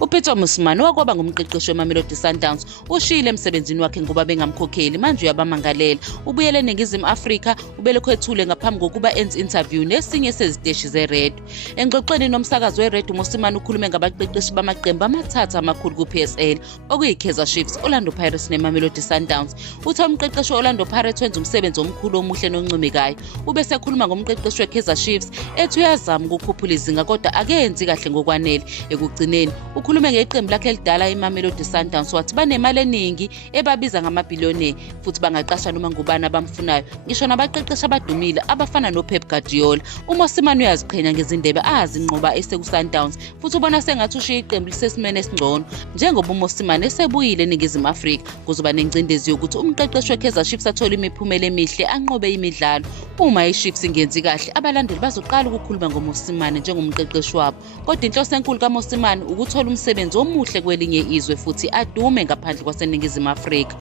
uPeter Mosimane wakwaba ngumqeqeshi weMamelodi Sundowns ushiyile emsebenzini wakhe ngoba bengamkhokheli manje uyabamangalela. Ubuyele eNingizimu Afrika ubelokhu ethule ngaphambi kokuba enze interview nesinye seziteshi zeRadio. Engxoxweni nomsakazo weRadio Mosimane ukhulume ngabaqeqeshi bamaqembu amathathu amakhulu kuPSL okuyiKaizer Chiefs, Orlando Pirates neMamelodi Sundowns. Uthe umqeqeshi weOrlando Pirates wenza umsebenzi omkhulu omuhle noncomekayo. Ubese ekhuluma ngomqeqeshi weKaizer Chiefs ethi uyazama ukukhuphula izinga kodwa akenzi kahle ngokwanele. Ekugcineni ukhulume ngeqembu lakhe elidala iMamelodi Sundowns wathi banemali eningi ebabiza ngamabhiliyoni futhi bangaqasha noma ngubani abamfunayo, ngisho nabaqeqeshi abadumile abafana noPep Guardiola. uMosimane uyaziqhenya ngezindebe azinqoba eseku-Sundowns futhi ubona sengathi ushiya iqembu lisesimeni esingcono. Njengoba uMosimane esebuyile eNingizimu Afrika, kuzoba nengcindezi yokuthi umqeqeshi weKaizer Chiefs athole imiphumela emihle anqobe imidlalo. Uma iChiefs ingenzi kahle, abalandeli bazoqala ukukhuluma ngoMosimane njengomqeqeshi wabo. Kodwa inhloso enkulu kaMosimane ukuthola umsebenzi omuhle kwelinye izwe futhi adume ngaphandle kwaseNingizimu Afrika.